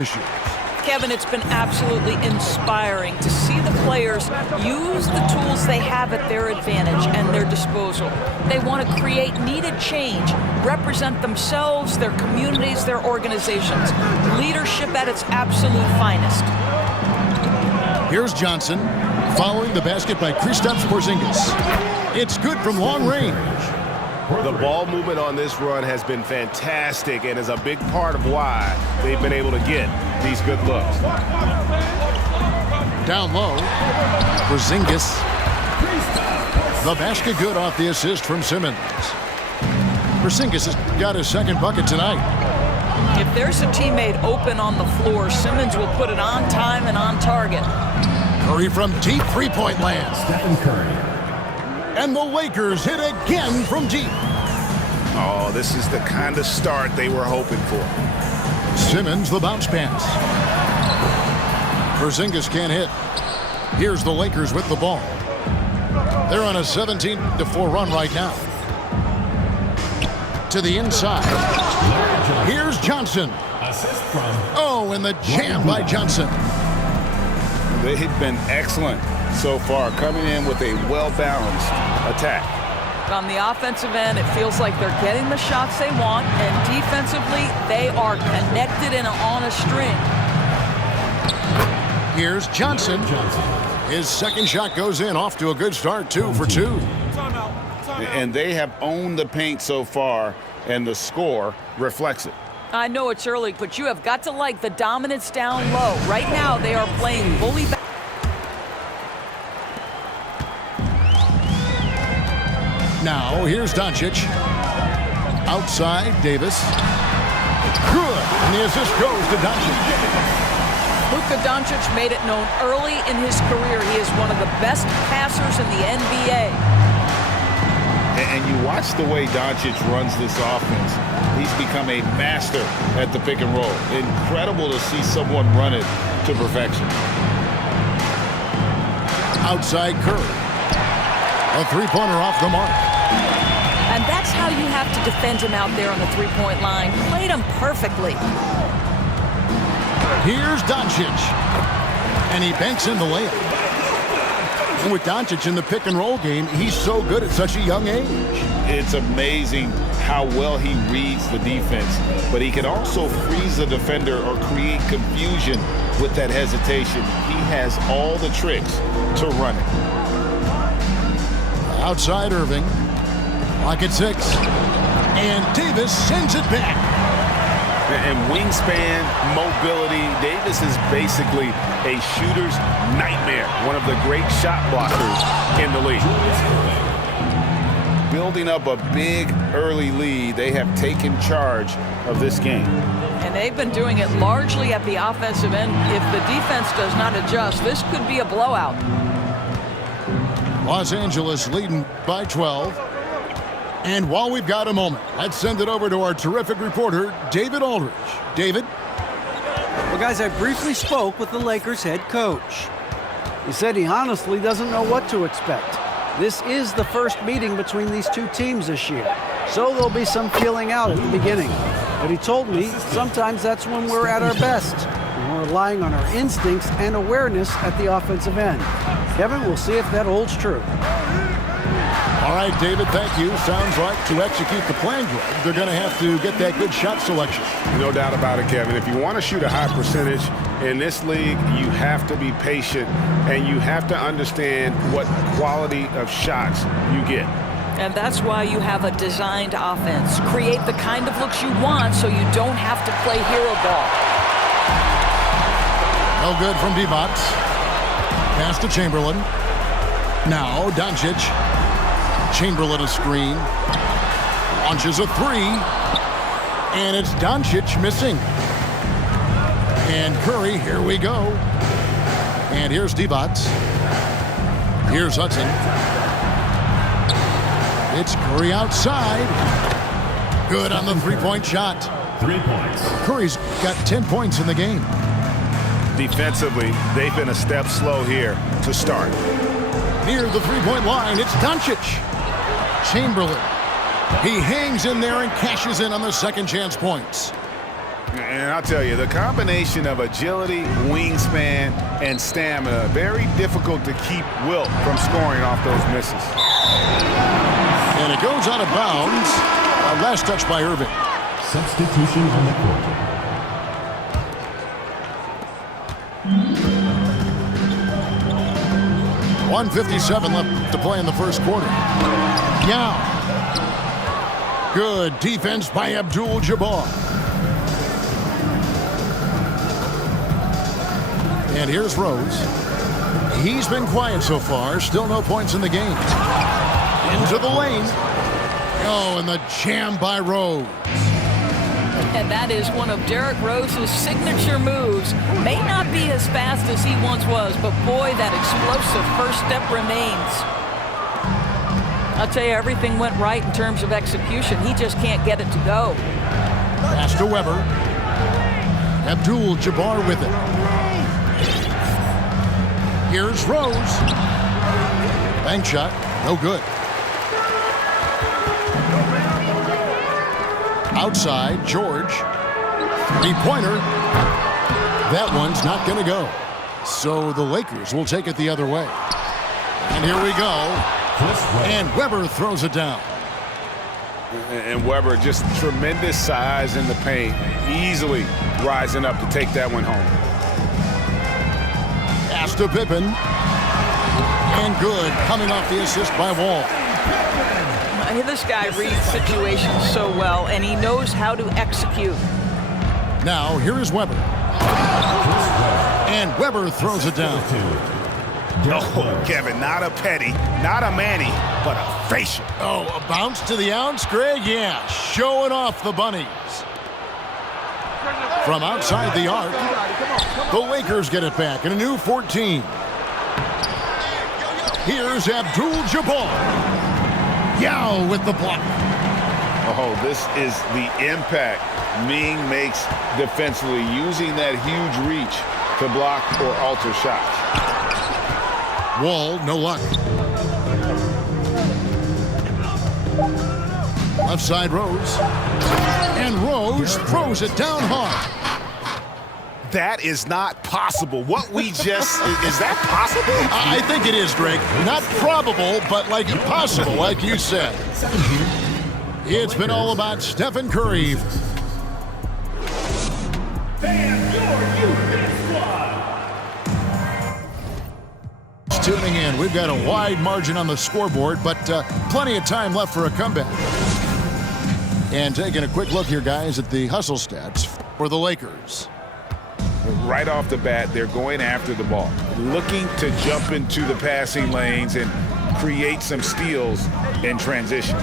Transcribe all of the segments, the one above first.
issues. Kevin, it's been absolutely inspiring to see the players use the tools they have at their advantage and their disposal. They want to create needed change, represent themselves, their communities, their organizations. Leadership at its absolute finest. Here's Johnson, following the basket by Kristaps Porzingis. It's good from long range. The ball movement on this run has been fantastic and is a big part of why they've been able to get these good looks. Down low, Porzingis. The basket good off the assist from Simmons. Porzingis has got his second bucket tonight. If there's a teammate open on the floor, Simmons will put it on time and on target. Curry from deep three-point land. Stephen Curry. And the Lakers hit again from deep. Oh, this is the kind of start they were hoping for. Simmons, the bounce pass. Porzingis can't hit. Here's the Lakers with the ball. They're on a 17-4 run right now. To the inside. Here's Johnson. Assist from. Oh, and the jam by Johnson. They've been excellent so far, coming in with a well-balanced attack. On the offensive end, it feels like they're getting the shots they want, and defensively, they are connected and on a string. Here's Johnson. His second shot goes in, off to a good start, 2 for 2. And they have owned the paint so far, and the score reflects it. I know it's early, but you have got to like the dominance down low. Right now, they are playing bully back. Now, here's Doncic. Outside, Davis. Good. And the assist goes to Doncic. Luka Doncic made it known early in his career he is one of the best passers in the NBA. And you watch the way Doncic runs this offense. He's become a master at the pick and roll. Incredible to see someone run it to perfection. Outside Curry. A three-pointer off the mark. And that's how you have to defend him out there on the three-point line. Played him perfectly. Here's Doncic. And he banks in the layup. And with Doncic in the pick-and-roll game, he's so good at such a young age. It's amazing how well he reads the defense, but he can also freeze the defender or create confusion with that hesitation. He has all the tricks to run it. Outside Irving. Clock at 6. And Davis sends it back. And wingspan, mobility, Davis is basically a shooter's nightmare. One of the great shot blockers in the league. Building up a big early lead, they have taken charge of this game. And they've been doing it largely at the offensive end. If the defense does not adjust, this could be a blowout. Los Angeles leading by 12. And while we've got a moment, let's send it over to our terrific reporter, David Aldridge. David? Well, guys, I briefly spoke with the Lakers head coach. He said he honestly doesn't know what to expect. This is the first meeting between these two teams this year, so there'll be some feeling out at the beginning. But he told me sometimes that's when we're at our best, and we're relying on our instincts and awareness at the offensive end. Kevin, we'll see if that holds true. All right, David, thank you. Sounds like to execute the plan, they're going to have to get that good shot selection. No doubt about it, Kevin. If you want to shoot a high percentage in this league, you have to be patient, and you have to understand what quality of shots you get. And that's why you have a designed offense. Create the kind of looks you want so you don't have to play hero ball. No good from Divac. Pass to Chamberlain. Now Doncic. Chamberlain a screen. Launches a three. And it's Doncic missing. And Curry, here we go. And here's Divac. Here's Hudson. It's Curry outside. Good on the three-point shot. 3 points. Curry's got 10 points in the game. Defensively, they've been a step slow here to start. Near the three-point line, it's Doncic. Chamberlain. He hangs in there and cashes in on the second chance points. And I'll tell you, the combination of agility, wingspan, and stamina, very difficult to keep Wilt from scoring off those misses. And it goes out of bounds. Last touch by Irving. Substitution on the court. .157 left to play in the first quarter. Now, good defense by Abdul-Jabbar. And here's Rose. He's been quiet so far. Still no points in the game. Into the lane. Oh, and the jam by Rose. And that is one of Derrick Rose's signature moves. May not be as fast as he once was, but boy, that explosive first step remains. I'll tell you, everything went right in terms of execution. He just can't get it to go. Pass to Weber. Abdul-Jabbar with it. Here's Rose. Bank shot, no good. Outside, George. Three-pointer. That one's not going to go. So the Lakers will take it the other way. And here we go. And Weber throws it down. And Weber, just tremendous size in the paint. Easily rising up to take that one home. Pass to Pippen. And good, coming off the assist by Wall. This guy reads situations so well, and he knows how to execute. Now, here is Weber. And Weber throws it down. Oh, Kevin, not a petty, not a Manny, but a facial. Oh, a bounce to the ounce, Greg? Yeah, showing off the bunnies. From outside the arc, the Lakers get it back in a new 14. Here's Abdul-Jabbar. Yao with the block. Oh, this is the impact Ming makes defensively, using that huge reach to block or alter shots. Wall, no luck. Left side, Rose. And Rose throws it down hard. That is not possible. What we just, is that possible? I think it is, Greg. Not probable, but like possible, like you said. It's been all about Stephen Curry. Tuning in, we've got a wide margin on the scoreboard, but plenty of time left for a comeback. And taking a quick look here, guys, at the hustle stats for the Lakers. Right off the bat, they're going after the ball, looking to jump into the passing lanes and create some steals in transition.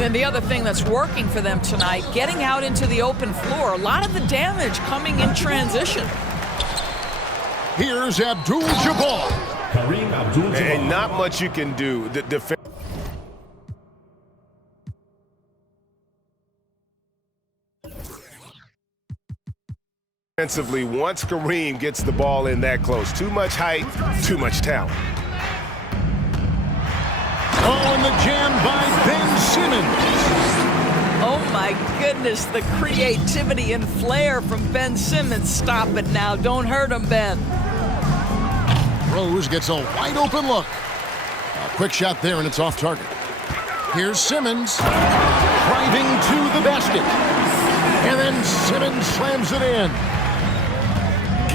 And the other thing that's working for them tonight, getting out into the open floor. A lot of the damage coming in transition. Here's Abdul-Jabbar. Kareem Abdul-Jabbar. And not much you can do. The defensively, once Kareem gets the ball in that close, too much height, too much talent. Oh, and the jam by Ben Simmons. Oh my goodness, the creativity and flair from Ben Simmons. Stop it now, don't hurt him, Ben. Rose gets a wide open look. A quick shot there, and it's off target. Here's Simmons driving to the basket. And then Simmons slams it in.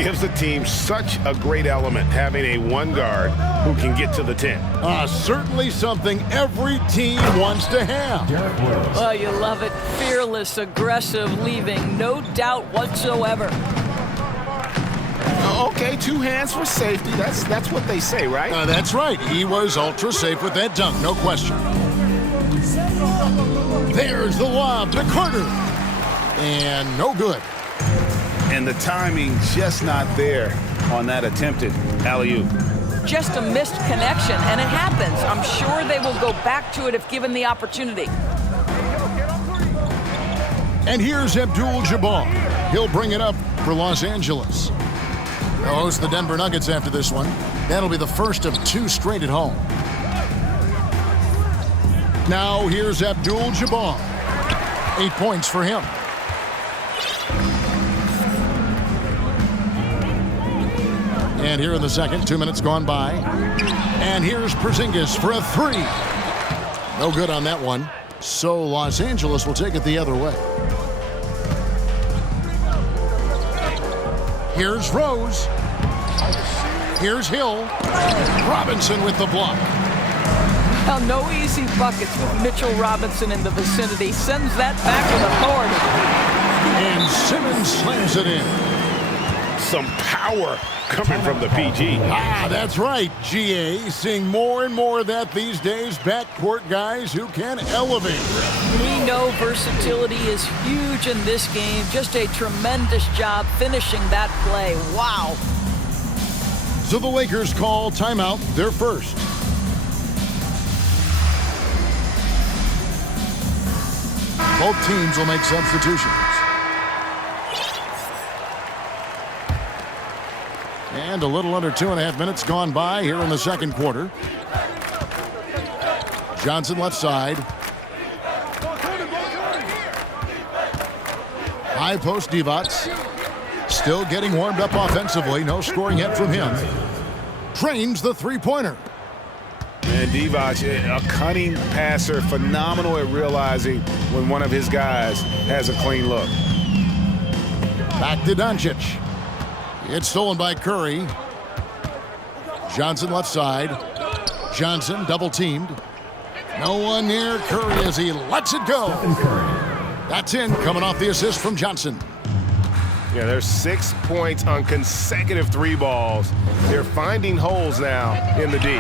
Gives the team such a great element, having a one guard who can get to the 10. Certainly something every team wants to have. Oh, you love it. Fearless, aggressive, leaving no doubt whatsoever. Okay, two hands for safety. That's what they say, right? That's right. He was ultra safe with that dunk, no question. There's the lob to Carter. And no good. And the timing just not there on that attempted alley-oop. Just a missed connection, and it happens. I'm sure they will go back to it if given the opportunity. And here's Abdul-Jabbar. He'll bring it up for Los Angeles. They'll host the Denver Nuggets after this one. That'll be the first of two straight at home. Now here's Abdul-Jabbar. 8 points for him. And here in the second, 2 minutes gone by. And here's Porzingis for a three. No good on that one. So Los Angeles will take it the other way. Here's Rose. Here's Hill. Robinson with the block. Well, no easy buckets with Mitchell Robinson in the vicinity. Sends that back with authority. And Simmons slams it in. Some power coming from the PG. That's right, GA. Seeing more and more of that these days. Backcourt guys who can elevate. We know versatility is huge in this game. Just a tremendous job finishing that play. Wow. So the Lakers call timeout, their first. Both teams will make substitutions. And a little under 2.5 minutes gone by here in the second quarter. Johnson left side. High post Divac. Still getting warmed up offensively. No scoring yet from him. Trains the three-pointer. And Divac, a cunning passer, phenomenal at realizing when one of his guys has a clean look. Back to Doncic. It's stolen by Curry. Johnson left side. Johnson double teamed. No one near Curry as he lets it go. That's in, coming off the assist from Johnson. Yeah, there's 6 points on consecutive three balls. They're finding holes now in the D.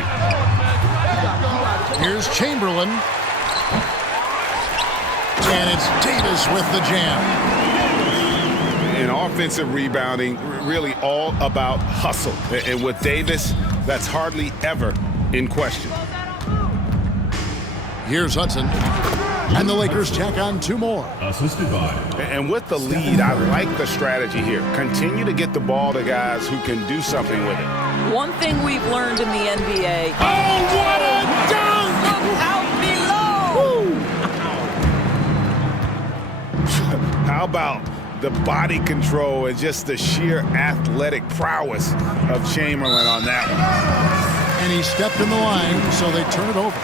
Here's Chamberlain. And it's Davis with the jam. In offensive rebounding, really all about hustle. And with Davis, that's hardly ever in question. Here's Hudson. And the Lakers tack on 2 more. Assisted by. And with the lead, I like the strategy here. Continue to get the ball to guys who can do something with it. One thing we've learned in the NBA. Oh, what a dunk! Look out below! How about the body control and just the sheer athletic prowess of Chamberlain on that one? And he stepped in the line, so they turn it over.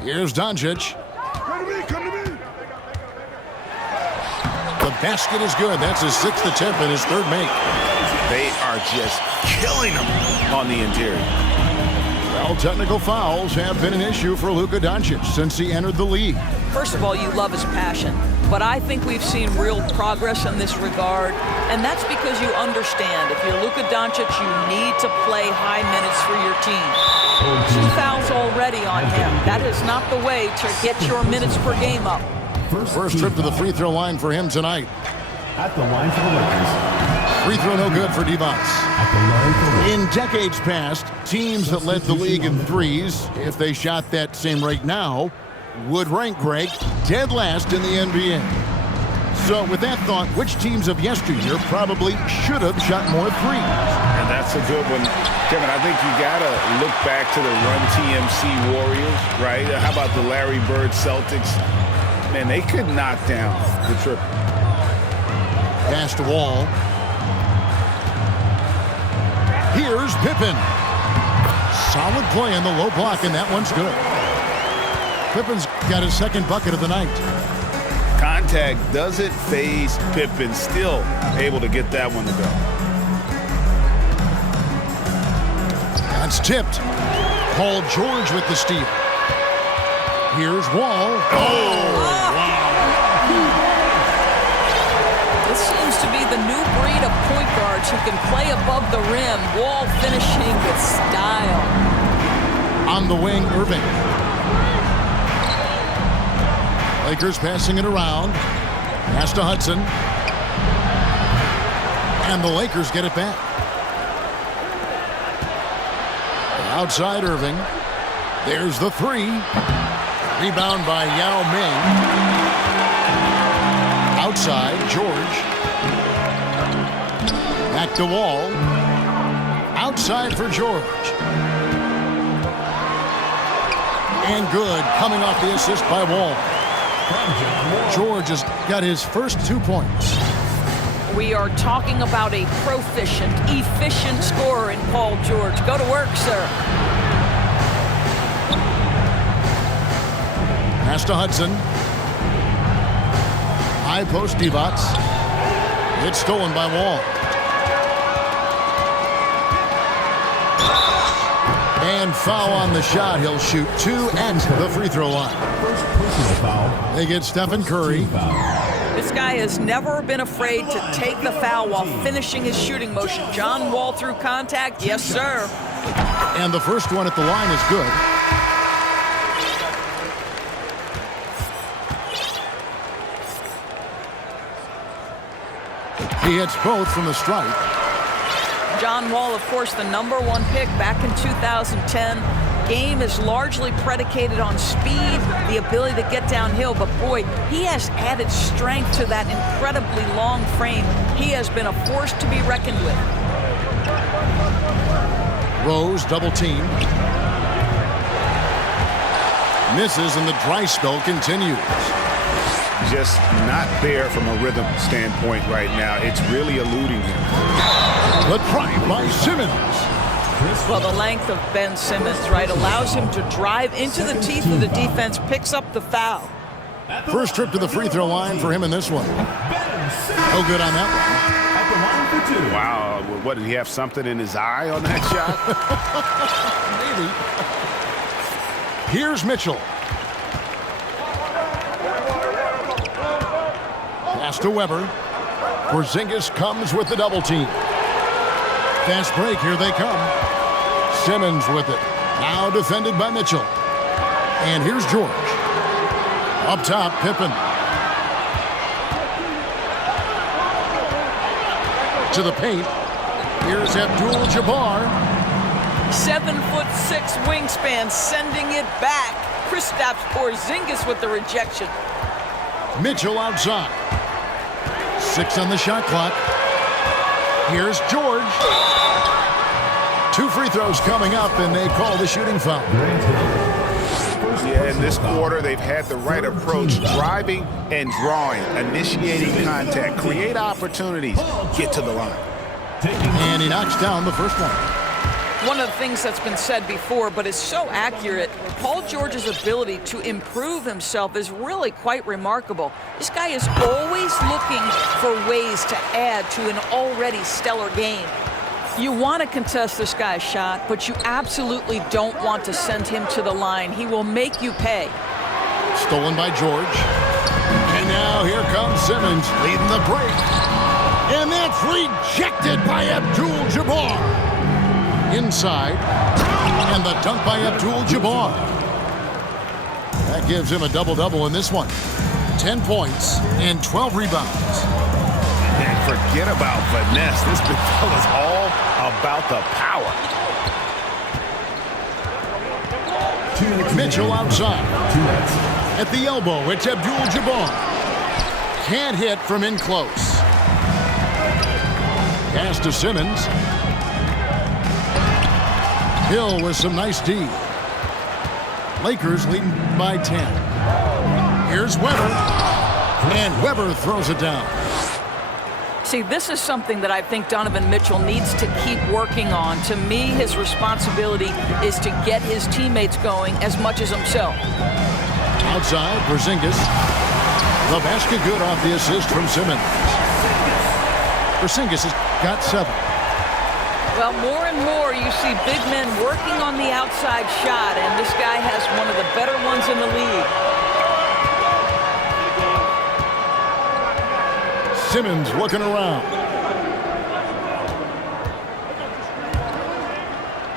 Here's Doncic. The basket is good. That's his 6th attempt and his 3rd make. They are just killing them on the interior. Well, technical fouls have been an issue for Luka Doncic since he entered the league. First of all, you love his passion, but I think we've seen real progress in this regard, and that's because you understand if you're Luka Doncic, you need to play high minutes for your team. 2 fouls already on him. That is not the way to get your minutes per game up. First trip to the free throw line for him tonight. At the line for the Lakers. Free throw no good for Divac. At the line for the In decades past, teams that led the league in threes, if they shot that same rate now, would rank, Greg, dead last in the NBA. So with that thought, which teams of yesteryear probably should have shot more threes? And that's a good one. Kevin, I think you got to look back to the Run TMC Warriors, right? How about the Larry Bird Celtics? Man, they could knock down the triple. Pass to Wall. Here's Pippen. Solid play in the low block, and that one's good. Pippen's got his 2nd bucket of the night. Contact doesn't faze Pippen. Still able to get that one to go. That's tipped. Paul George with the steal. Here's Wall. Oh, This seems to be the new breed of point guards who can play above the rim. Wall finishing with style. On the wing, Irving. Lakers passing it around. Pass to Hudson. And the Lakers get it back. Outside Irving. There's the 3. Rebound by Yao Ming. Outside, George. Back to Wall. Outside for George. And good, coming off the assist by Wall. George has got his first 2 points. We are talking about a proficient, efficient scorer in Paul George. Go to work, sir. Pass to Hudson. High post Divac. It's stolen by Wall. And foul on the shot. He'll shoot 2 at the free throw line. First personal foul. They get Stephen Curry. This guy has never been afraid to take the foul while finishing his shooting motion. John Wall through contact. Yes, sir. And the first one at the line is good. He hits both from the stripe. John Wall, of course, the #1 pick back in 2010. Game is largely predicated on speed, the ability to get downhill, but boy, he has added strength to that incredibly long frame. He has been a force to be reckoned with. Rose double team. Misses and the dry spell continues. Just not there from a rhythm standpoint right now. It's really eluding him. The drive by Simmons. Well, the length of Ben Simmons, right, allows him to drive into the teeth of the defense, picks up the foul. First trip to the free throw line for him in this one. No good on that one. At the line for 2. Wow, what, did he have something in his eye on that shot? Maybe. Here's Mitchell. Pass to Weber. Porzingis comes with the double team. Fast break, here they come. Simmons with it. Now defended by Mitchell. And here's George. Up top, Pippen. To the paint. Here's Abdul-Jabbar. 7'6" wingspan, sending it back. Kristaps Porzingis with the rejection. Mitchell outside. 6 on the shot clock. Here's George. 2 free throws coming up, and they call the shooting foul. Yeah, in this quarter, they've had the right approach, driving and drawing, initiating contact, create opportunities, get to the line. And he knocks down the first one. One of the things that's been said before, but is so accurate, Paul George's ability to improve himself is really quite remarkable. This guy is always looking for ways to add to an already stellar game. You want to contest this guy's shot, but you absolutely don't want to send him to the line. He will make you pay. Stolen by George. And now here comes Simmons leading the break. And that's rejected by Abdul-Jabbar. Inside, and the dunk by Abdul-Jabbar. That gives him a double-double in this one. 10 points and 12 rebounds. And forget about finesse. This big fella's all about the power. Mitchell outside. At the elbow, it's Abdul-Jabbar. Can't hit from in close. Pass to Simmons. Hill with some nice D. Lakers leading by 10. Here's Weber. And Weber throws it down. See, this is something that I think Donovan Mitchell needs to keep working on. To me, his responsibility is to get his teammates going as much as himself. Outside, Porzingis. The basket good off the assist from Simmons. Porzingis has got 7. Well, more and more you see big men working on the outside shot, and this guy has one of the better ones in the league. Simmons looking around.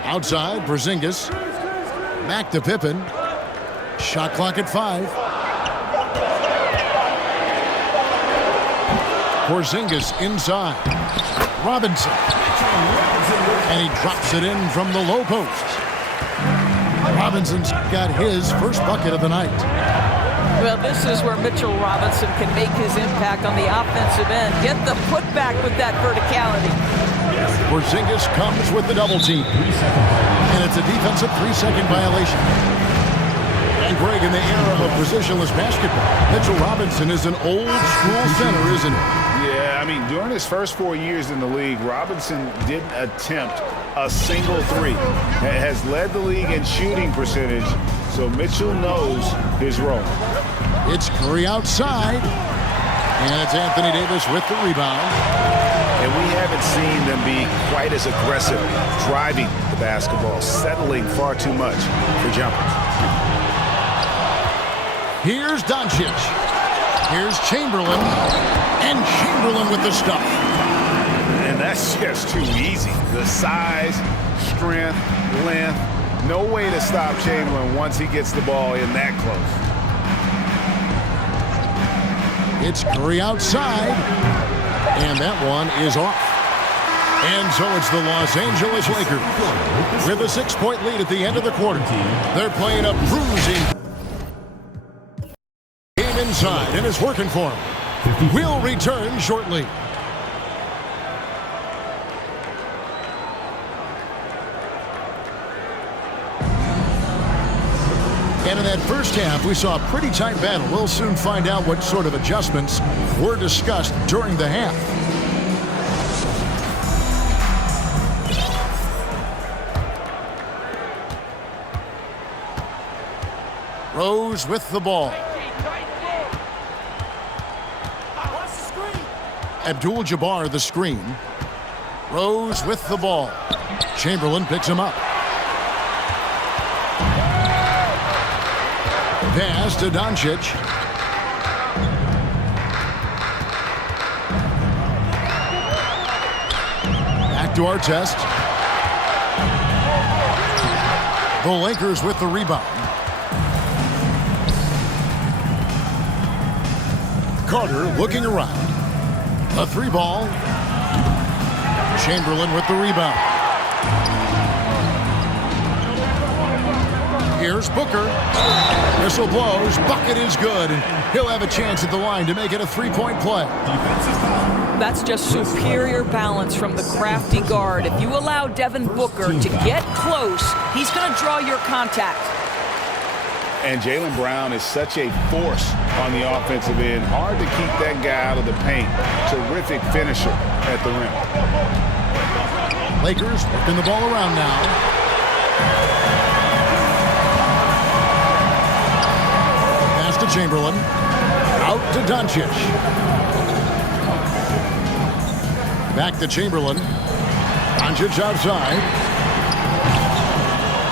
Outside, Porzingis. Back to Pippen. Shot clock at 5. Porzingis inside. Robinson. And he drops it in from the low post. Robinson's got his first bucket of the night. Well, this is where Mitchell Robinson can make his impact on the offensive end. Get the putback with that verticality. Porzingis comes with the double team. And it's a defensive 3-second violation. And Greg, in the era of positionless basketball, Mitchell Robinson is an old-school center, isn't he? Yeah, I mean, during his first 4 years in the league, Robinson didn't attempt a single three. Has led the league in shooting percentage, so Mitchell knows his role. It's Curry outside, and it's Anthony Davis with the rebound. And we haven't seen them be quite as aggressive driving the basketball, settling far too much for jumpers. Here's Doncic. Here's Chamberlain. And Chamberlain with the stuff. And that's just too easy. The size, strength, length. No way to stop Chamberlain once he gets the ball in that close. It's Curry outside. And that one is off. And so it's the Los Angeles Lakers with a 6-point lead at the end of the quarter. They're playing a bruising game inside, and it's working for them. We'll return shortly. And in that first half, we saw a pretty tight battle. We'll soon find out what sort of adjustments were discussed during the half. Rose with the ball. Abdul-Jabbar the screen. Rose with the ball. Chamberlain picks him up. Pass to Doncic. Back to Artest. The Lakers with the rebound. Carter looking around. A three ball. Chamberlain with the rebound. Here's Booker. Whistle blows. Bucket is good. And he'll have a chance at the line to make it a three-point play. That's just superior balance from the crafty guard. If you allow Devin Booker to get close, he's going to draw your contact. And Jaylen Brown is such a force on the offensive end. Hard to keep that guy out of the paint. Terrific finisher at the rim. Lakers working the ball around now. Pass to Chamberlain. Out to Doncic. Back to Chamberlain. Doncic outside.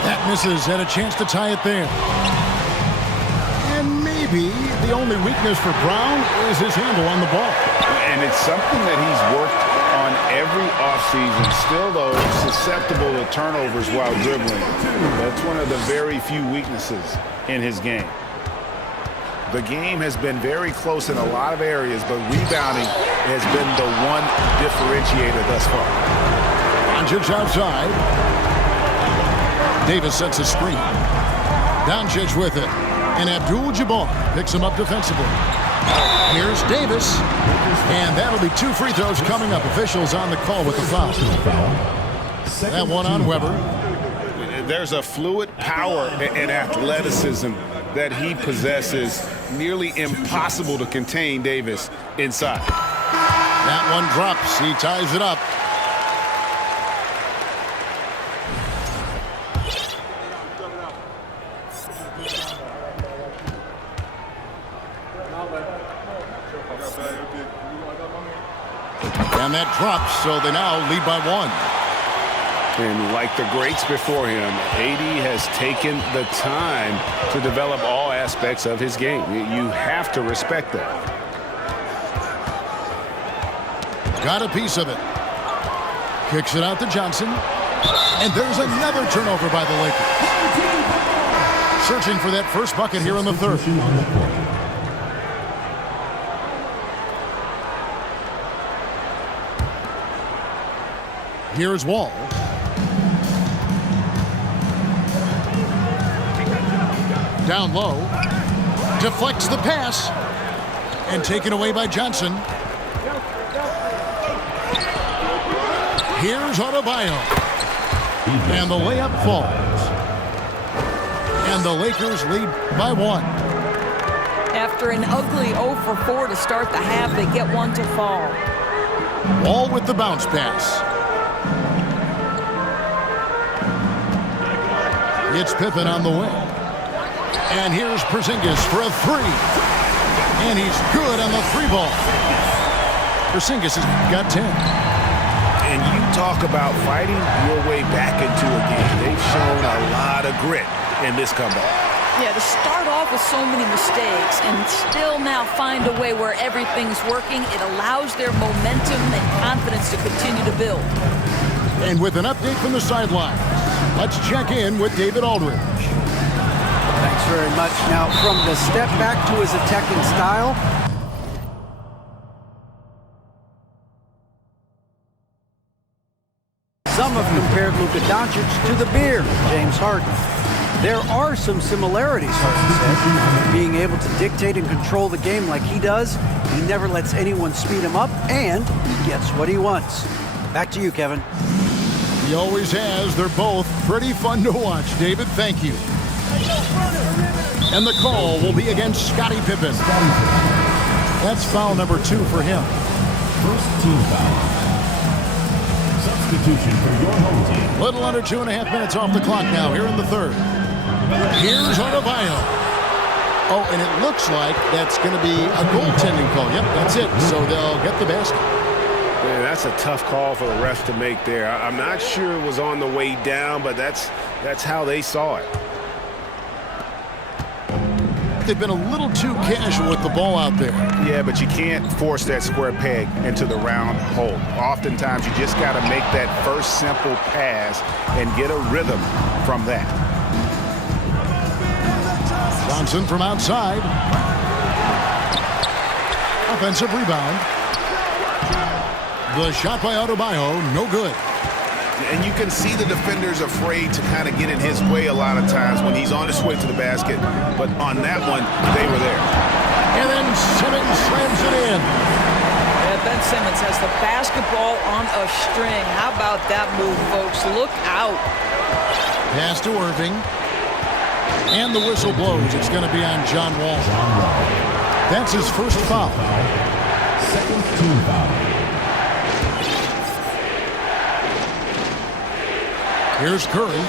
That misses. Had a chance to tie it there. Maybe the only weakness for Brown is his handle on the ball. And it's something that he's worked on every offseason. Still, though, susceptible to turnovers while dribbling. That's one of the very few weaknesses in his game. The game has been very close in a lot of areas, but rebounding has been the one differentiator thus far. Doncic outside. Davis sets a screen. Doncic with it. And Abdul-Jabbar picks him up defensively. Here's Davis. And that'll be 2 free throws coming up. Officials on the call with the foul. That one on Weber. There's a fluid power and athleticism that he possesses. Nearly impossible to contain Davis inside. That one drops. He ties it up. And that drops, so they now lead by 1. And like the greats before him, AD has taken the time to develop all aspects of his game. You have to respect that. Got a piece of it. Kicks it out to Johnson. And there's another turnover by the Lakers. Searching for that first bucket here in the third. Here's Wall. Down low. Deflects the pass. And taken away by Johnson. Here's Adebayo. And the layup falls. And the Lakers lead by 1. After an ugly 0 for 4 to start the half, they get one to fall. Wall with the bounce pass. It's Pippen on the wing. And here's Porzingis for a 3. And he's good on the 3-ball. Porzingis has got 10. And you talk about fighting your way back into a game. They've shown a lot of grit in this comeback. Yeah, to start off with so many mistakes and still now find a way where everything's working, it allows their momentum and confidence to continue to build. And with an update from the sideline, let's check in with David Aldridge. Thanks very much. Now, from the step back to his attacking style, some have compared Luka Doncic to the beard of James Harden. There are some similarities, Harden said. Being able to dictate and control the game like he does, he never lets anyone speed him up, and he gets what he wants. Back to you, Kevin. He always has. They're both pretty fun to watch. David, thank you. And the call will be against Scottie Pippen. That's foul number 2 for him. First team foul. Substitution for your home team. Little under 2.5 minutes off the clock now here in the third. Here's Adebayo. Oh, and it looks like that's going to be a goaltending call. Yep, that's it. So they'll get the basket. Man, that's a tough call for the refs to make there. I'm not sure it was on the way down, but that's how they saw it. They've been a little too casual with the ball out there. Yeah, but you can't force that square peg into the round hole. Oftentimes, you just got to make that first simple pass and get a rhythm from that. Johnson from outside. Offensive rebound. The shot by Adebayo, no good. And you can see the defenders afraid to kind of get in his way a lot of times when he's on his way to the basket. But on that one, they were there. And then Simmons slams it in. Yeah, Ben Simmons has the basketball on a string. How about that move, folks? Look out. Pass to Irving. And the whistle blows. It's going to be on John Wall. That's his first foul. Second team foul. Here's Curry.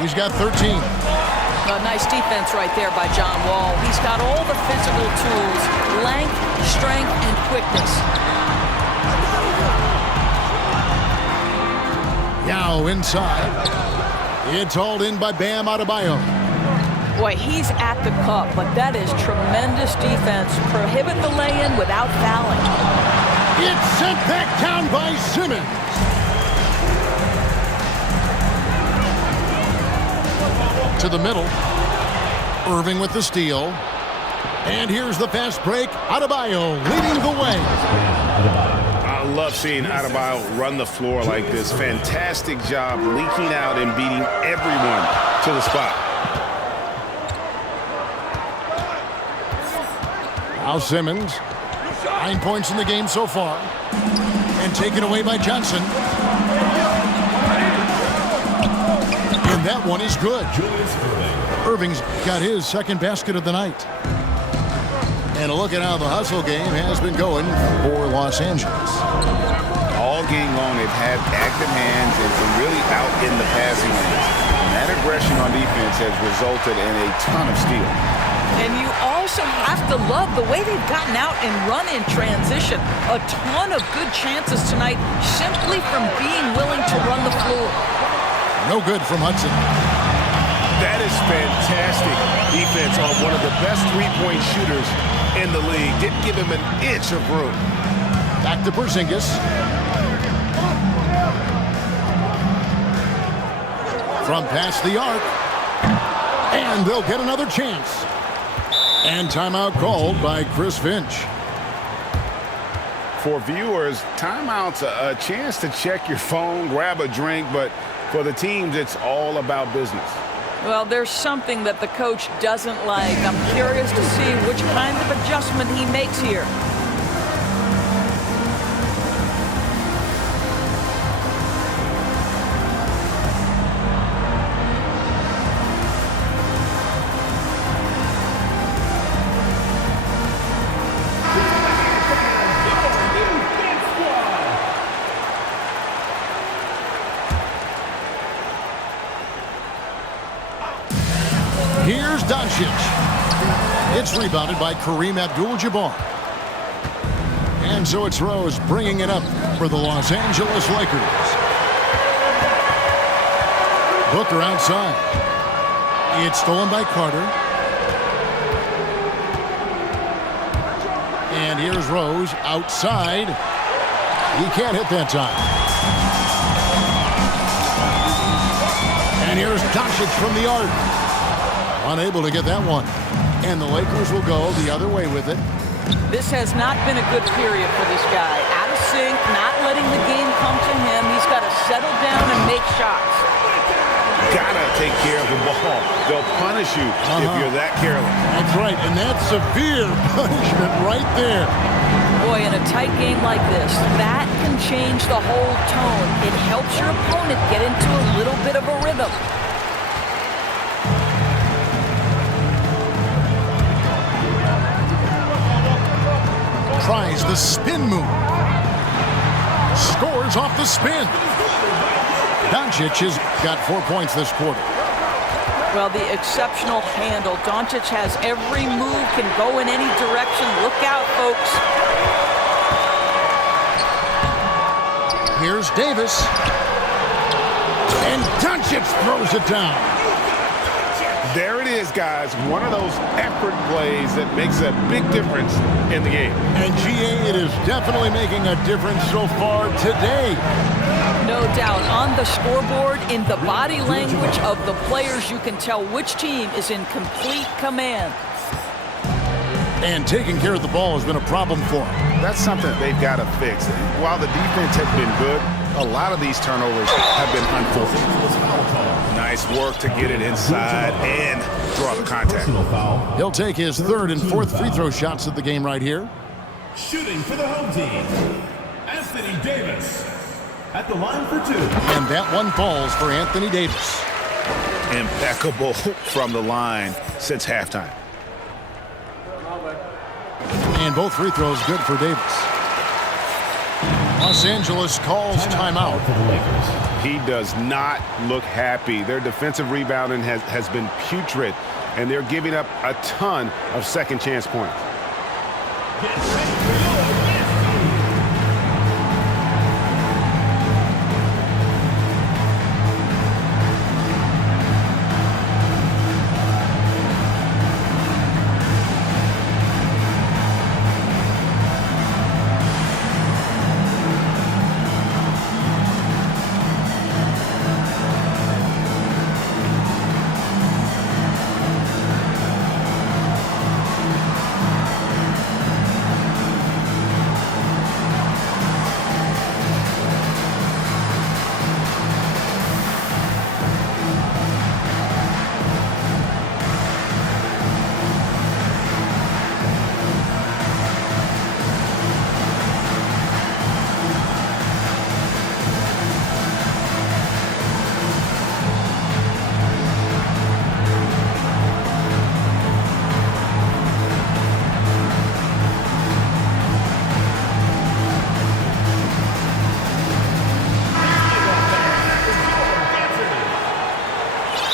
He's got 13. A nice defense right there by John Wall. He's got all the physical tools, length, strength, and quickness. Now inside. It's hauled in by Bam Adebayo. Boy, he's at the cup, but that is tremendous defense. Prohibit the lay-in without fouling. It's sent back down by Simmons. To the middle. Irving with the steal. And here's the fast break. Adebayo leading the way. I love seeing Adebayo run the floor like this. Fantastic job leaking out and beating everyone to the spot. Now Simmons. 9 points in the game so far. And taken away by Johnson. And that one is good. Irving's got his second basket of the night. And a look at how the hustle game has been going for Los Angeles. All game long, they've had active hands and really out in the passing lanes. And that aggression on defense has resulted in a ton of steals. And you also have to love the way they've gotten out and run in transition. A ton of good chances tonight simply from being willing to run the floor. No good from Hudson. That is fantastic defense on one of the best three-point shooters in the league. Didn't give him an inch of room. Back to Porzingis. From past the arc. And they'll get another chance. And timeout called by Chris Finch. For viewers, timeout's a chance to check your phone, grab a drink, but for the teams, it's all about business. Well, there's something that the coach doesn't like. I'm curious to see which kind of adjustment he makes here. Doncic. It's rebounded by Kareem Abdul-Jabbar. And so it's Rose bringing it up for the Los Angeles Lakers. Booker outside. It's stolen by Carter. And here's Rose outside. He can't hit that time. And here's Doncic from the arc. Unable to get that one. And the Lakers will go the other way with it. This has not been a good period for this guy. Out of sync, not letting the game come to him. He's got to settle down and make shots. Gotta take care of the ball. They'll punish you if you're that careless. That's right, and that's severe punishment right there. Boy, in a tight game like this, that can change the whole tone. It helps your opponent get into a little bit of a rhythm. Tries the spin move. Scores off the spin. Doncic has got 4 points this quarter. Well, the exceptional handle. Doncic has every move, can go in any direction. Look out, folks. Here's Davis. And Doncic throws it down. There it is, guys. One of those effort plays that makes a big difference in the game. And GA, it is definitely making a difference so far today. No doubt. On the scoreboard, in the body language of the players, you can tell which team is in complete command. And taking care of the ball has been a problem for them. That's something they've got to fix. While the defense has been good, a lot of these turnovers have been unforced. Nice work to get it inside and draw the contact. He'll take his third and fourth free throw shots of the game right here. Shooting for the home team, Anthony Davis. At the line for two. And that one falls for Anthony Davis. Impeccable from the line since halftime. And both free throws good for Davis. Los Angeles calls timeout. He does not look happy. Their defensive rebounding has been putrid, and they're giving up a ton of second chance points.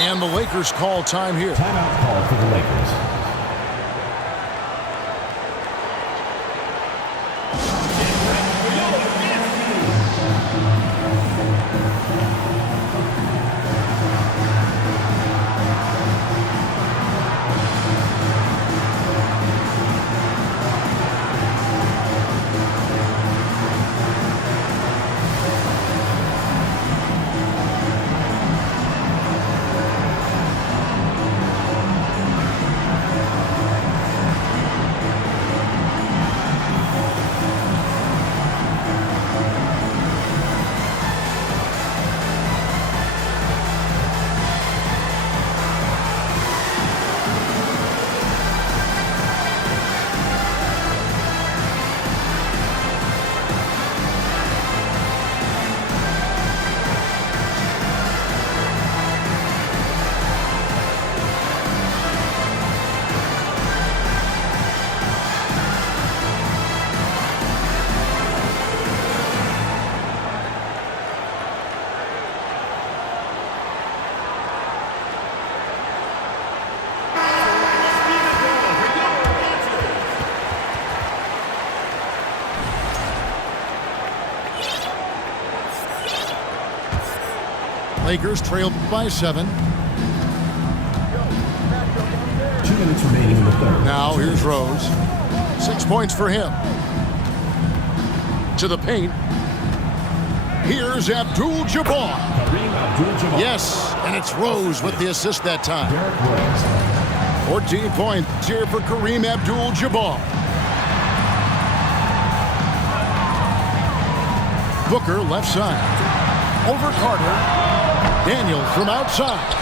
And the Lakers call time here. Timeout call for the Lakers. Lakers trail by 7. 2 minutes remaining in the third. Now here's Rose. 6 points for him. To the paint. Here's Abdul-Jabbar. Kareem Abdul-Jabbar. Yes, and it's Rose with the assist that time. Derrick Rose. 14 points here for Kareem Abdul-Jabbar. Booker left side. Over Carter. Daniels from outside.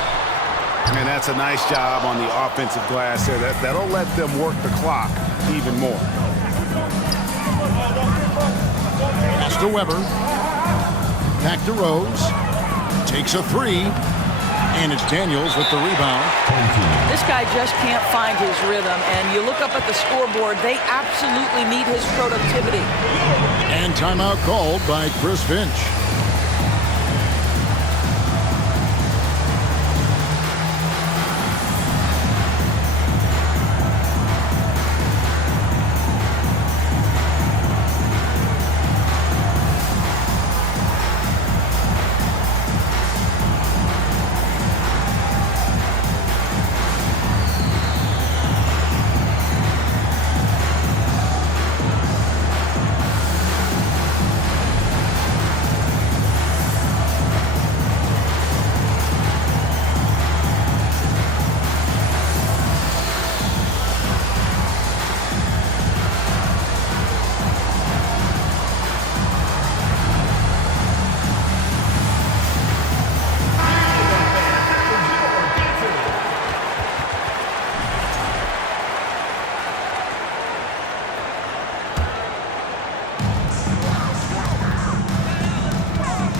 And that's a nice job on the offensive glass there. That'll let them work the clock even more. Pass to Weber. Back to Rose. Takes a 3. And it's Daniels with the rebound. This guy just can't find his rhythm, and you look up at the scoreboard, they absolutely need his productivity. And timeout called by Chris Finch.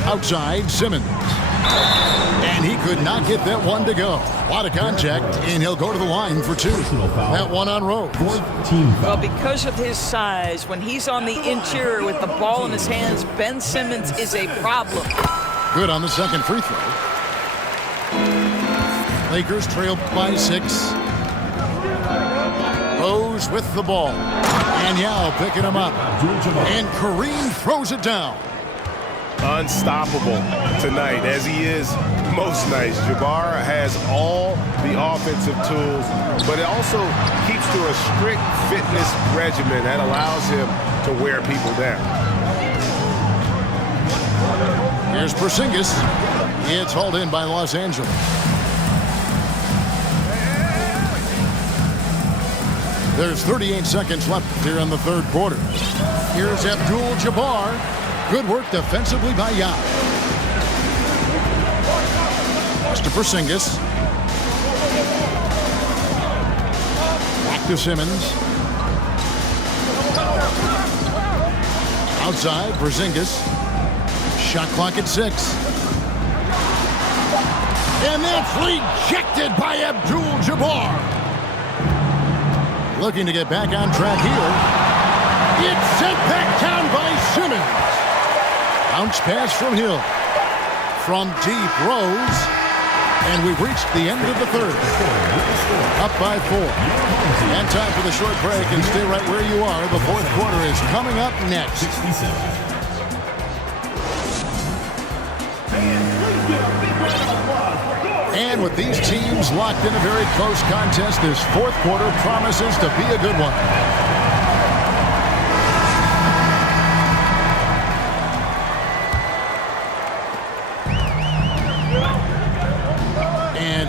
Outside, Simmons. And he could not get that one to go. A lot of contact, and he'll go to the line for 2. That one on Rose. Well, because of his size, when he's on the interior with the ball in his hands, Ben Simmons is a problem. Good on the second free throw. Lakers trail by 6. Rose with the ball. And Yao picking him up. And Kareem throws it down. Unstoppable tonight, as he is most nights. Jabbar has all the offensive tools, but it also keeps to a strict fitness regimen that allows him to wear people down. Here's Porzingis. It's hauled in by Los Angeles. There's 38 seconds left here in the third quarter. Here's Abdul-Jabbar. Good work defensively by Yao. Pass to Porzingis. Back to Simmons. Outside, Porzingis. Shot clock at 6. And that's rejected by Abdul-Jabbar. Looking to get back on track here. It's sent back down by Simmons. Bounce pass from Hill. From deep, Rose. And we've reached the end of the third. Up by 4. And time for the short break, and stay right where you are. The fourth quarter is coming up next. And with these teams locked in a very close contest, this fourth quarter promises to be a good one.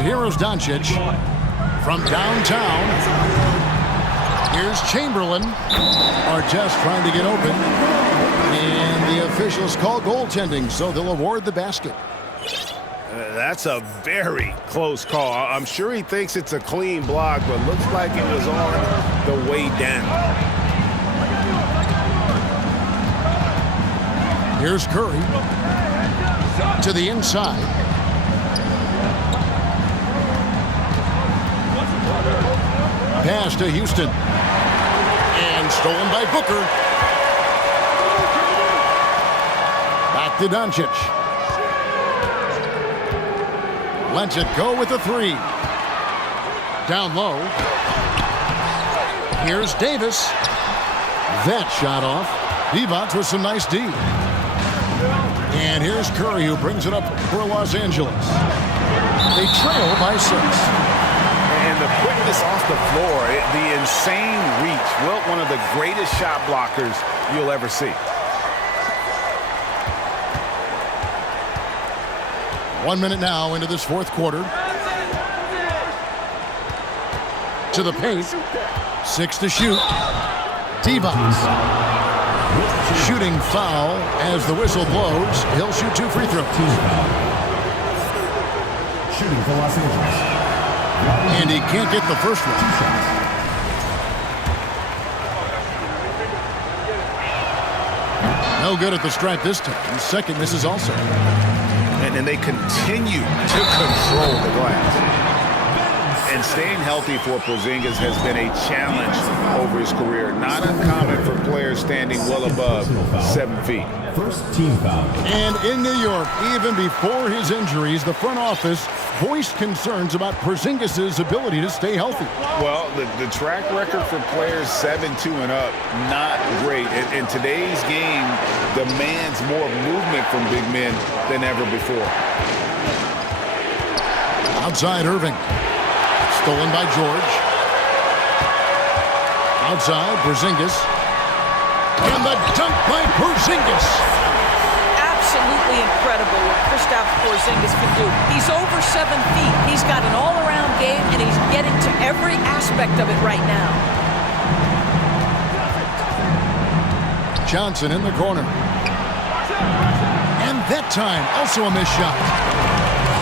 Here is Doncic from downtown. Here's Chamberlain. Artest trying to get open. And the officials call goaltending, so they'll award the basket. That's a very close call. I'm sure he thinks it's a clean block, but looks like it was on the way down. Here's Curry. To the inside. Pass to Houston. And stolen by Booker. Back to Doncic. Lets it go with a 3. Down low. Here's Davis. That shot off. Divac with some nice D. And here's Curry, who brings it up for Los Angeles. They trail by 6. And the quickness off the floor, the insane reach. Wilt, one of the greatest shot blockers you'll ever see. One minute now into this fourth quarter. To the paint. 6 to shoot. Divac. Shooting foul as the whistle blows. He'll shoot 2 free throws. Shooting for Los Angeles. And he can't get the first one. No good at the stripe this time. Second misses also. And they continue to control the glass. And staying healthy for Porzingis has been a challenge over his career. Not uncommon for players standing well above 7 feet. First team foul. And in New York, even before his injuries, the front office voiced concerns about Porzingis' ability to stay healthy. Well, the track record for players 7'2" and up, not great. And today's game demands more movement from big men than ever before. Outside Irving. Stolen by George. Outside, Porzingis. And the dunk by Porzingis. Absolutely incredible what Kristaps Porzingis can do. He's over 7 feet. He's got an all-around game, and he's getting to every aspect of it right now. Johnson in the corner. And that time, also a missed shot.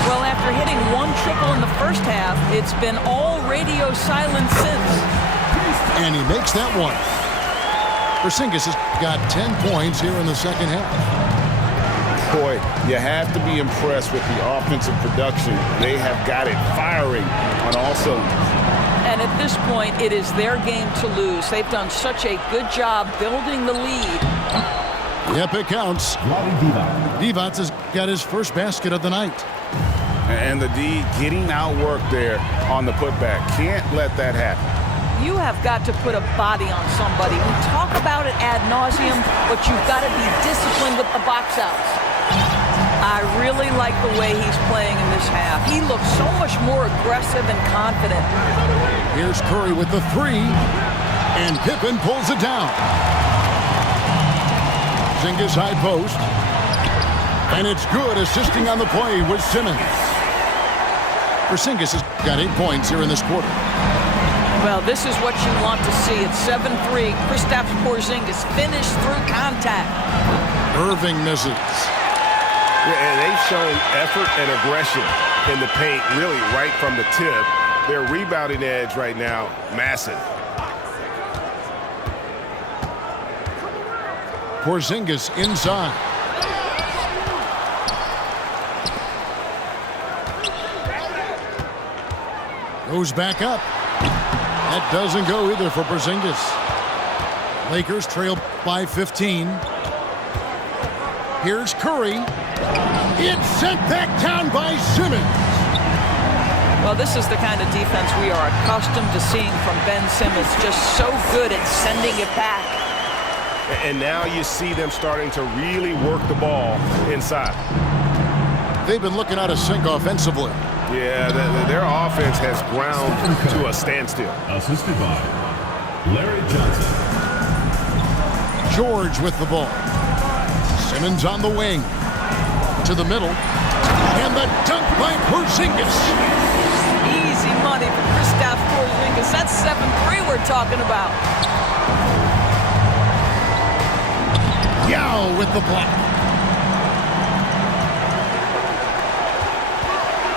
Well, after hitting 1 triple in the first half, it's been all radio silence since. And he makes that one. Porzingis has got 10 points here in the second half. Boy, you have to be impressed with the offensive production. They have got it firing on all cylinders. And at this point, it is their game to lose. They've done such a good job building the lead. Yep, it counts. Divac has got his first basket of the night. And the D getting outworked there on the putback. Can't let that happen. You have got to put a body on somebody. We talk about it ad nauseum, but you've got to be disciplined with the box outs. I really like the way he's playing in this half. He looks so much more aggressive and confident. Here's Curry with the 3, and Pippen pulls it down. Porzingis high post. And it's good, assisting on the play with Simmons. Porzingis has got 8 points here in this quarter. Well, this is what you want to see. It's 7-3. Kristaps Porzingis finished through contact. Irving misses. Yeah, and they've shown effort and aggression in the paint, really right from the tip. Their rebounding edge right now, massive. Porzingis inside. Goes back up. That doesn't go either for Porzingis. Lakers trail by 15. Here's Curry. It's sent back down by Simmons. Well, this is the kind of defense we are accustomed to seeing from Ben Simmons. Just so good at sending it back. And now you see them starting to really work the ball inside. They've been looking out of sync offensively. Yeah, their offense has ground to a standstill. Assisted by Larry Johnson. George with the ball. Simmons on the wing. To the middle. And the dunk by Porzingis. Easy money for Kristaps Porzingis. That's 7-3 we're talking about. Yao with the block.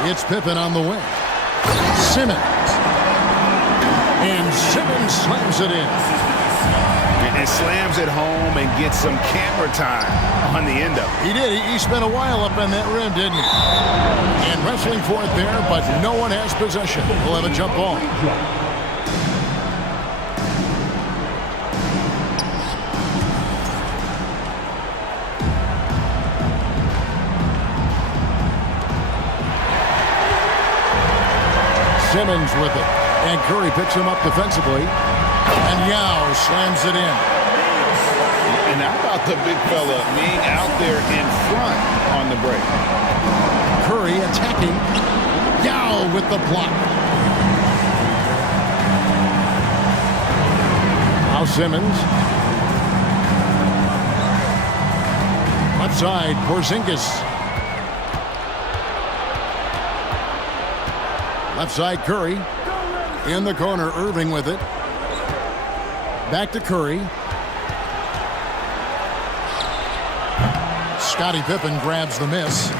It's Pippen on the wing. Simmons. And Simmons slams it in. And slams it home and gets some camera time on the end of it. He did. He spent a while up on that rim, didn't he? And wrestling for it there, but no one has possession. We'll have a jump ball. Simmons with it. And Curry picks him up defensively. And Yao slams it in. And how about the big fella being out there in front on the break? Curry attacking. Yao with the block. Now Simmons. Left side, Porzingis. Left side, Curry. In the corner, Irving with it. Back to Curry. Scottie Pippen grabs the miss.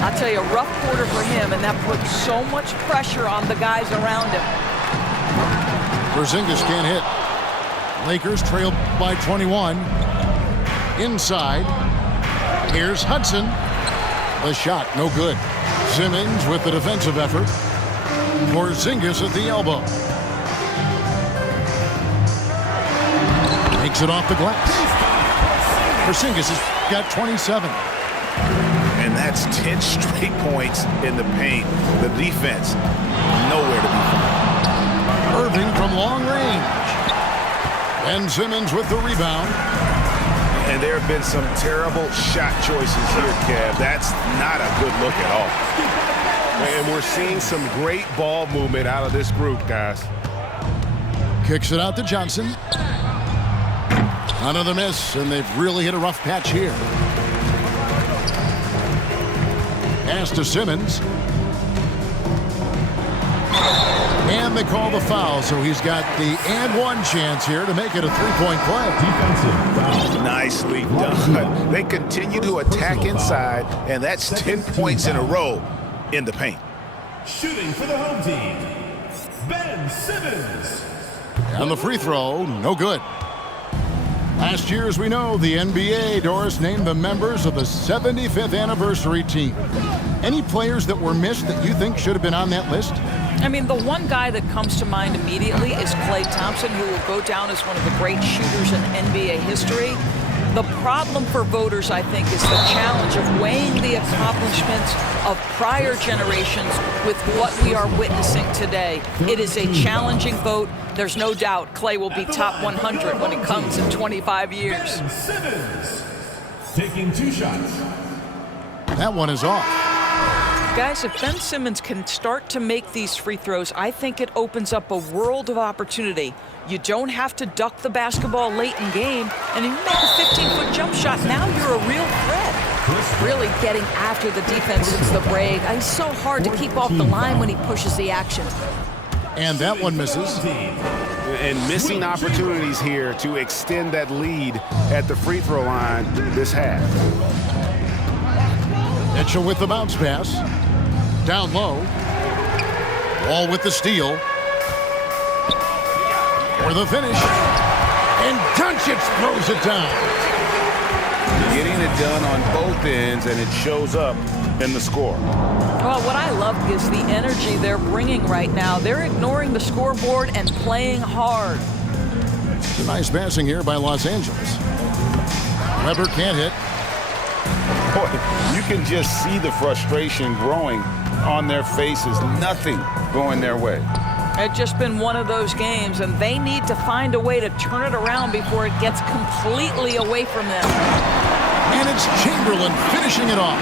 I'll tell you, a rough quarter for him, and that puts so much pressure on the guys around him. Porzingis can't hit. Lakers trail by 21. Inside. Here's Hudson. The shot, no good. Simmons with the defensive effort. Porzingis at the elbow. Takes it off the glass. Porzingis has got 27. And that's 10 straight points in the paint. The defense, nowhere to be found. Irving from long range. Ben Simmons with the rebound. And there have been some terrible shot choices here, Kev. That's not a good look at all. And we're seeing some great ball movement out of this group, guys. Kicks it out to Johnson. Another miss, and they've really hit a rough patch here. Pass to Simmons. And they call the foul, so he's got the and one chance here to make it a three-point play. Nicely done. They continue to attack inside, and that's 10 points in a row in the paint. Shooting for the home team, Ben Simmons. And the free throw, no good. Last year, as we know, the NBA, Doris, named the members of the 75th anniversary team. Any players that were missed that you think should have been on that list? I mean, the one guy that comes to mind immediately is Klay Thompson, who will go down as one of the great shooters in NBA history. The problem for voters, I think, is the challenge of weighing the accomplishments of prior generations with what we are witnessing today. It is a challenging vote. There's no doubt Klay will be top 100 when it comes in 25 years. Ben Simmons taking 2 shots. That one is off. Guys, if Ben Simmons can start to make these free throws, I think it opens up a world of opportunity. You don't have to duck the basketball late in game, and you make a 15-foot jump shot. Now you're a real threat. Really getting after the defense since the break. It's so hard to keep off the line when he pushes the action. And that one misses. And missing opportunities here to extend that lead at the free throw line this half. Mitchell with the bounce pass. Down low. Wall with the steal. For the finish. And Doncic throws it down. Getting it done on both ends, and it shows up in the score. Well, what I love is the energy they're bringing right now. They're ignoring the scoreboard and playing hard. It's a nice passing here by Los Angeles. Weber can't hit. Boy, you can just see the frustration growing on their faces. Nothing going their way. It's just been one of those games, and they need to find a way to turn it around before it gets completely away from them. And it's Chamberlain finishing it off.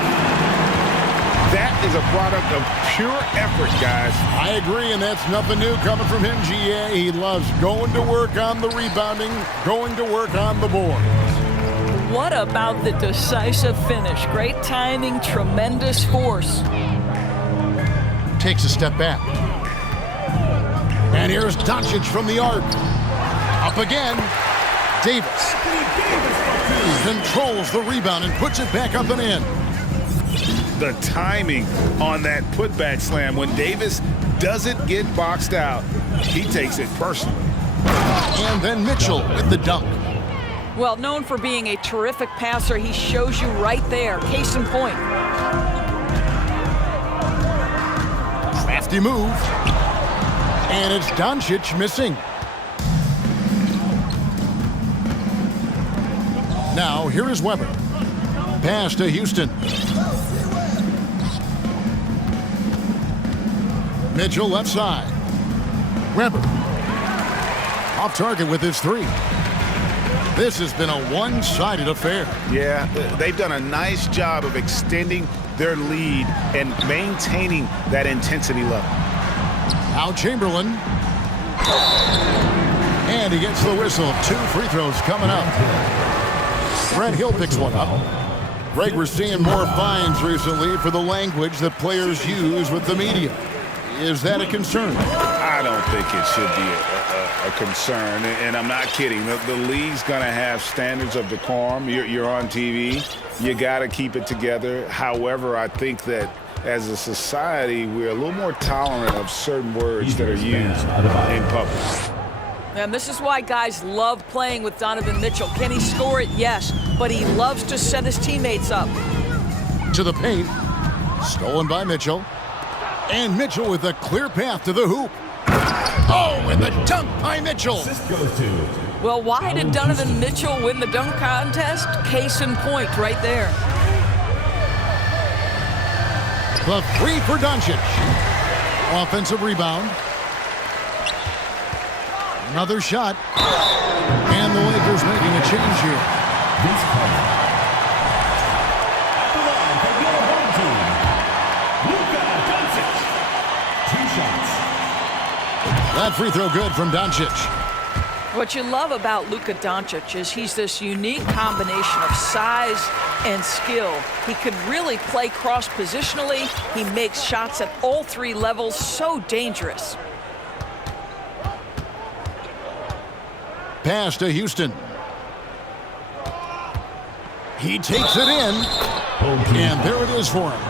That is a product of pure effort, guys. I agree, and that's nothing new coming from him, GA. He loves going to work on the rebounding, going to work on the board. What about the decisive finish? Great timing, tremendous force. Takes a step back. And here's Doncic from the arc. Up again. Davis controls the rebound and puts it back up and in. The timing on that putback slam. When Davis doesn't get boxed out, he takes it personally. And then Mitchell with the dunk. Well, known for being a terrific passer, he shows you right there. Case in point. Crafty move. And it's Doncic missing. Now, here is Weber. Pass to Houston. Mitchell left side. Weber. Off target with his three. This has been a one-sided affair. Yeah, they've done a nice job of extending their lead and maintaining that intensity level. Now Chamberlain. And he gets the whistle. 2 free throws coming up. Brett Hill picks one up. Greg, we're seeing more fines recently for the language that players use with the media. Is that a concern? I don't think it should be a concern, and I'm not kidding. The league's going to have standards of decorum. You're on TV. You got to keep it together. However, I think that as a society, we're a little more tolerant of certain words that are used in public. And this is why guys love playing with Donovan Mitchell. Can he score it? Yes. But he loves to set his teammates up. To the paint. Stolen by Mitchell. And Mitchell with a clear path to the hoop. Oh, and the dunk by Mitchell. Well, why did Donovan Mitchell win the dunk contest? Case in point right there. The 3 for Doncic. Offensive rebound. Another shot. And the Lakers making a change here. That free throw good from Doncic. What you love about Luka Doncic is he's this unique combination of size and skill. He could really play cross-positionally. He makes shots at all 3 levels, so dangerous. Pass to Houston. He takes it in. And there it is for him.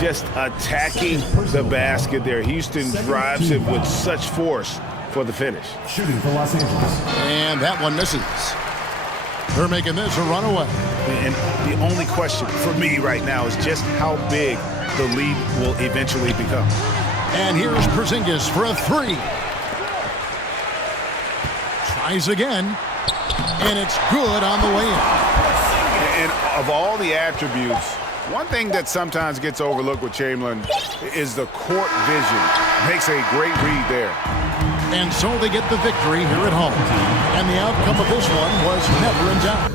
Just attacking the basket there. Houston drives it with such force for the finish. Shooting for Los Angeles. And that one misses. They're making this a runaway. And the only question for me right now is just how big the lead will eventually become. And here's Porzingis for a 3. Tries again. And it's good on the way in. And of all the attributes, one thing that sometimes gets overlooked with Chamberlain is the court vision. Makes a great read there. And so they get the victory here at home. And the outcome of this one was never in doubt.